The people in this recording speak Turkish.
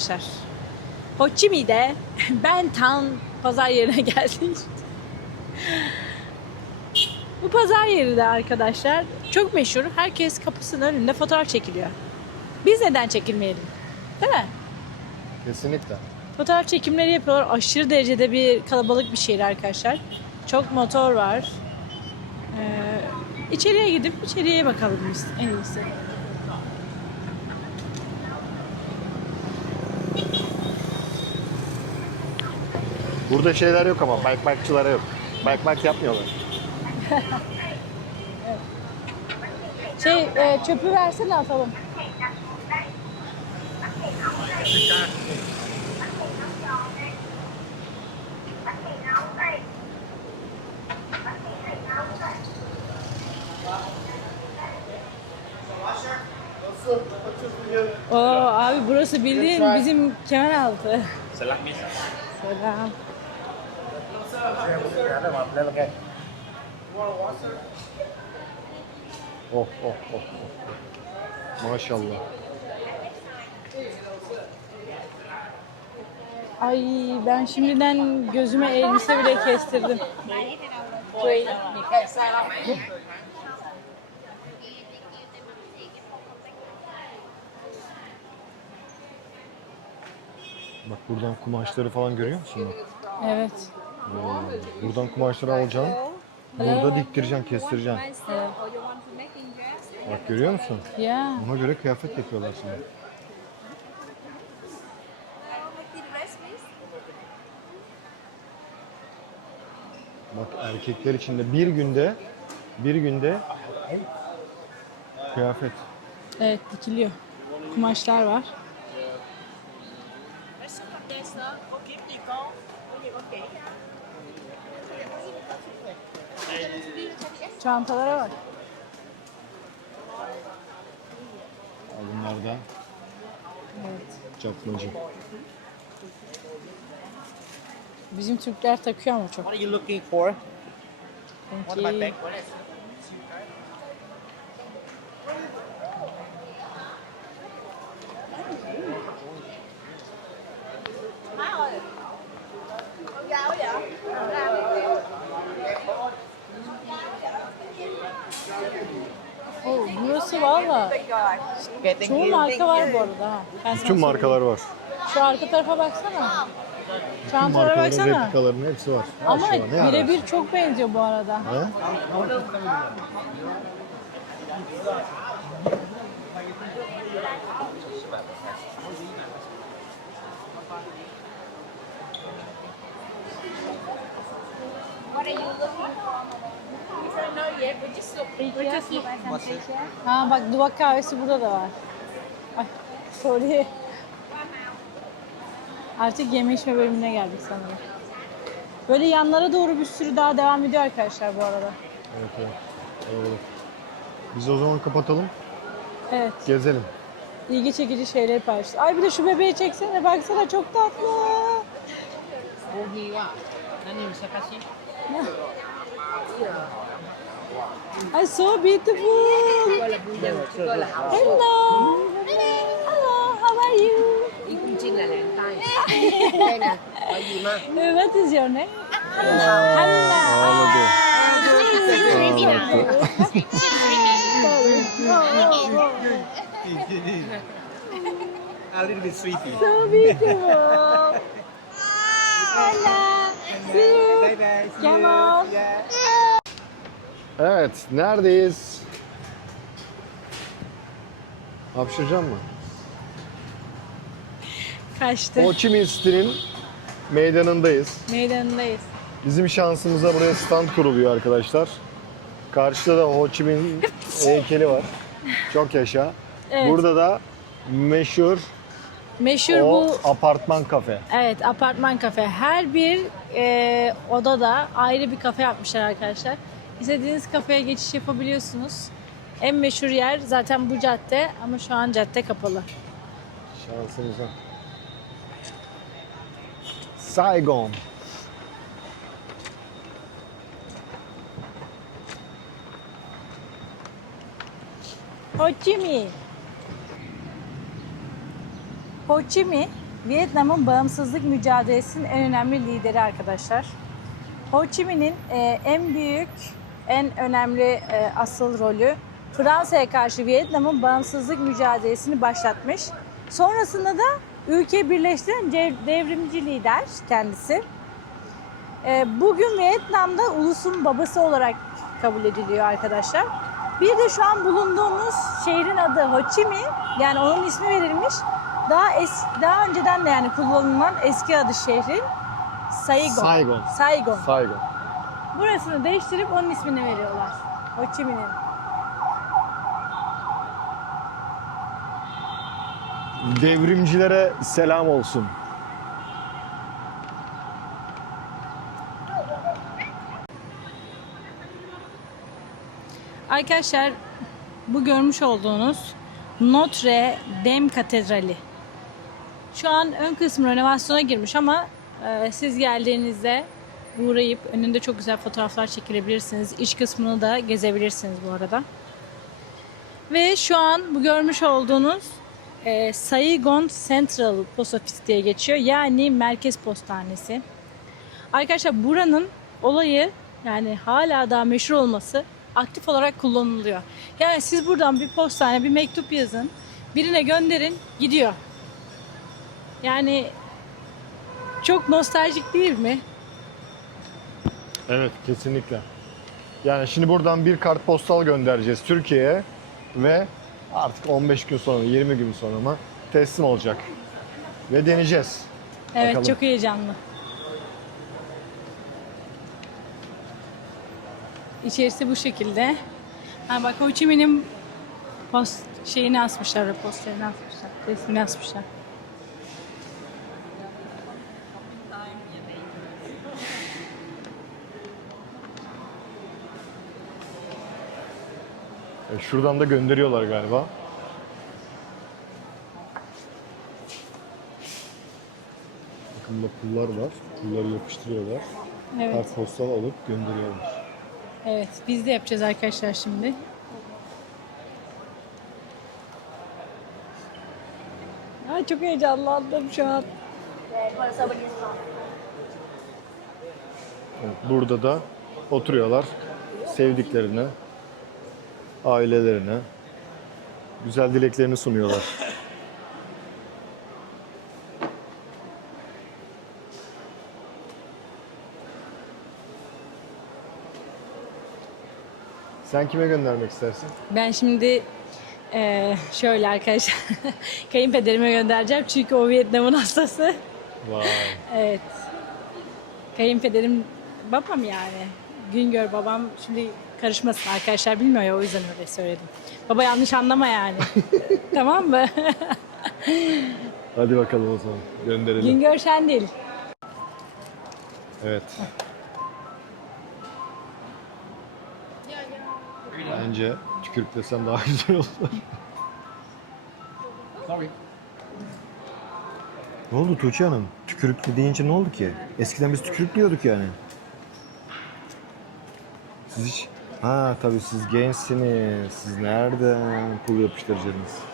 arkadaşlar. Ho Chi Minh'de Ben Town pazar yerine geldik. Bu pazar yeri de arkadaşlar çok meşhur. Herkes kapısının önünde fotoğraf çekiliyor. Biz neden çekilmeyelim? Değil mi? Kesinlikle. Fotoğraf çekimleri yapıyorlar. Aşırı derecede bir kalabalık bir şehir arkadaşlar. Çok motor var. Ee, içeriye gidip içeriye bakalım biz en iyisi. Burada şeyler yok ama bike bike'çılara yok. Bike bike yapmıyorlar. Şey e, çöpü versene atalım. Oo abi burası bildiğin bizim kemer altı. Selam. Selam. Oh oh oh. oh. Maşallah. Ay ben şimdiden gözüme elbise bile kestirdim. Bak buradan kumaşları falan görüyor musun? Bak. Evet. Oo, Buradan kumaşları alacaksın. Burada diktireceksin, kestireceksin. evet. Bak görüyor musun? Ya. Ona göre kıyafet yapıyorlar sana. Bak erkekler için de bir günde bir günde kıyafet. Evet dikiliyor. Kumaşlar var. Çantalara bak. Bunlar da Evet. çapmacı. Bizim Türkler takıyor ama çok. What are you looking for? What my Sanki bag? What is? Oo, burası valla. Çoğu marka var bu arada. ha. Ben sana Bütün markalar var. Şu arka tarafa baksana. Çantalara markaların baksana. replikalarının hepsi var. Her Ama şey var. Ne birebir çok benziyor bu arada. Ha? Ha bak duvak kahvesi burada da var. Ay sorry. Artık yeme içme bölümüne geldik sanırım. Böyle yanlara doğru bir sürü daha devam ediyor arkadaşlar bu arada. Evet evet. Kalabalık. Biz o zaman kapatalım. Evet. Gezelim. ilgi çekici şeyler paylaştı. Ay bir de şu bebeği çeksene baksana çok tatlı. Yeah. It's so beautiful. Hello. Hello. How are you? what is your name? A little bit sleepy. So beautiful. Hello. Bye bye. See Come you. on. Yeah. Evet, neredeyiz? Hapşıracağım mı? Kaçtı. Ho Chi Minh City'nin meydanındayız. Meydanındayız. Bizim şansımıza buraya stand kuruluyor arkadaşlar. Karşıda da Ho Chi Minh heykeli var. Çok yaşa. Evet. Burada da meşhur Meşhur o bu apartman kafe. Evet, apartman kafe. Her bir e, odada ayrı bir kafe yapmışlar arkadaşlar. İstediğiniz kafeye geçiş yapabiliyorsunuz. En meşhur yer zaten bu cadde ama şu an cadde kapalı. Şansımıza. Saigon. Ho Chi Minh. Ho Chi Minh Vietnam'ın bağımsızlık mücadelesinin en önemli lideri arkadaşlar. Ho Chi Minh'in e, en büyük, en önemli e, asıl rolü Fransa'ya karşı Vietnam'ın bağımsızlık mücadelesini başlatmış. Sonrasında da ülkeyi birleştiren devrimci lider kendisi. E, bugün Vietnam'da ulusun babası olarak kabul ediliyor arkadaşlar. Bir de şu an bulunduğumuz şehrin adı Ho Chi Minh. Yani onun ismi verilmiş. Daha es daha önceden de yani kullanılan eski adı şehrin Saigon. Saigon. Saigon. Saigon. Burasını değiştirip onun ismini veriyorlar. Ho Chi Minh'in. Devrimcilere selam olsun. Arkadaşlar bu görmüş olduğunuz Notre Dame Katedrali. Şu an ön kısmı renovasyona girmiş ama e, siz geldiğinizde uğrayıp önünde çok güzel fotoğraflar çekilebilirsiniz. İç kısmını da gezebilirsiniz bu arada. Ve şu an bu görmüş olduğunuz e, Saigon Central Post Office diye geçiyor. Yani Merkez Postanesi. Arkadaşlar buranın olayı yani hala daha meşhur olması aktif olarak kullanılıyor. Yani siz buradan bir postane, bir mektup yazın, birine gönderin, gidiyor. Yani çok nostaljik değil mi? Evet kesinlikle. Yani şimdi buradan bir kartpostal göndereceğiz Türkiye'ye ve artık 15 gün sonra 20 gün sonra mı teslim olacak. Ve deneyeceğiz. Evet, Bakalım. çok heyecanlı. İçerisi bu şekilde. Ha bak Ho Chi Minh'in post şeyini asmışlar, posterini asmışlar, resmini asmışlar. Şuradan da gönderiyorlar galiba. Bakın burada pullar var. Pulları yapıştırıyorlar. Evet, Kartpostal alıp gönderiyorlar. evet. Biz de yapacağız arkadaşlar şimdi. Ay çok heyecanlandım şu an. Evet, burada da oturuyorlar. Sevdiklerine, ailelerine güzel dileklerini sunuyorlar. Sen kime göndermek istersin? Ben şimdi eee, şöyle arkadaşlar kayınpederime göndereceğim çünkü o Vietnam'ın hastası. Vay. Evet. Kayınpederim babam yani. Güngör babam şimdi karışmasın arkadaşlar bilmiyor ya o yüzden öyle söyledim. Baba yanlış anlama yani. tamam mı? Hadi bakalım o zaman. Gönderelim. Güngör Şendil. Evet. Bence tükürüklesem daha güzel olur. Sorry. Ne oldu Tuğçe Hanım? Tükürüklü deyince ne oldu ki? Eskiden biz tükürüklüyorduk yani. Siz hiç... Ha tabii siz gençsiniz. Siz nereden pul yapıştıracaksınız?